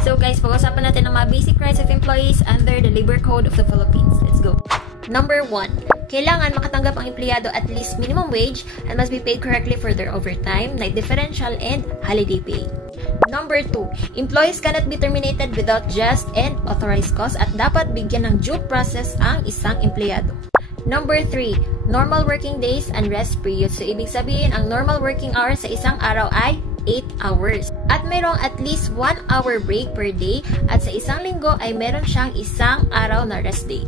So guys, pag-usapan natin ang mga basic rights of employees under the Labor Code of the Philippines. Let's go. Number 1. Kailangan makatanggap ang empleyado at least minimum wage and must be paid correctly for their overtime, night differential, and holiday pay. Number 2. Employees cannot be terminated without just and authorized cause at dapat bigyan ng due process ang isang empleyado. Number 3. Normal working days and rest periods. So, ibig sabihin, ang normal working hours sa isang araw ay 8 hours. At mayroong at least 1 hour break per day at sa isang linggo ay meron siyang isang araw na rest day.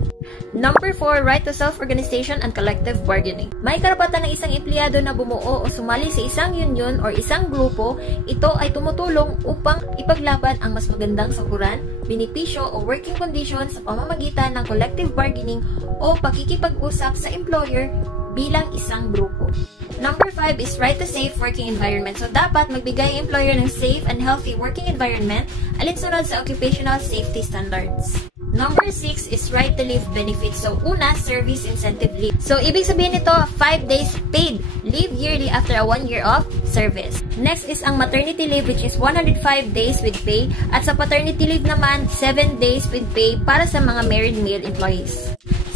Number 4, right to self-organization and collective bargaining. May karapatan ng isang empleyado na bumuo o sumali sa isang union or isang grupo. Ito ay tumutulong upang ipaglaban ang mas magandang sakuran, benepisyo o working conditions sa pamamagitan ng collective bargaining o pakikipag-usap sa employer bilang isang grupo. Number 5 is right to safe working environment. So, dapat magbigay ang employer ng safe and healthy working environment alinsunod sa occupational safety standards. Number 6 is right to leave benefits. So, una, service incentive leave. So, ibig sabihin nito, 5 days paid leave yearly after a 1 year of service. Next is ang maternity leave, which is 105 days with pay. At sa paternity leave naman, 7 days with pay para sa mga married male employees.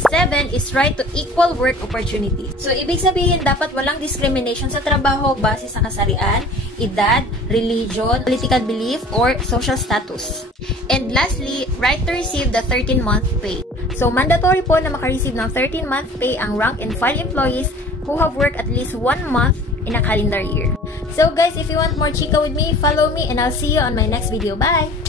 7 is right to equal work opportunity. So, ibig sabihin, dapat walang discrimination sa trabaho base sa kasarian, edad, religion, political belief, or social status. And lastly, right to receive the 13-month pay. So, mandatory po na makareceive ng 13-month pay ang rank and file employees who have worked at least 1 month in a calendar year. So, guys, if you want more chika with me, follow me and I'll see you on my next video. Bye!